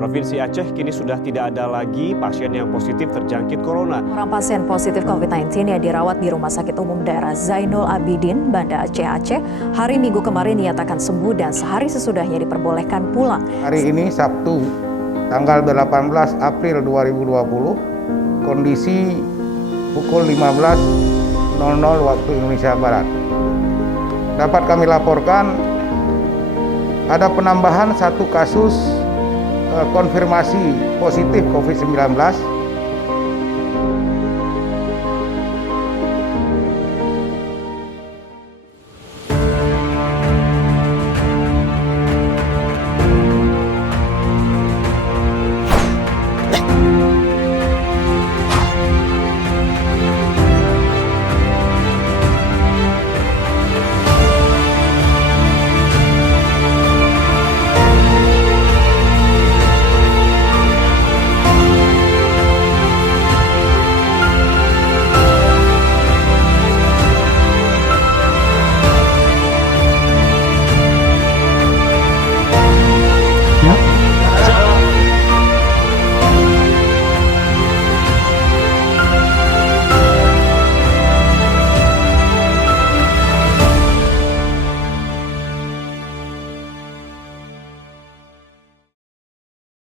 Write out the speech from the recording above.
Provinsi Aceh kini sudah tidak ada lagi pasien yang positif terjangkit corona. Orang pasien positif COVID-19 yang dirawat di Rumah Sakit Umum Daerah Zainul Abidin, Banda Aceh, hari Minggu kemarin dinyatakan sembuh dan sehari sesudahnya diperbolehkan pulang. Hari ini Sabtu, tanggal 18 April 2020, kondisi pukul 15.00 waktu Indonesia Barat. Dapat kami laporkan ada penambahan satu kasus konfirmasi positif COVID-19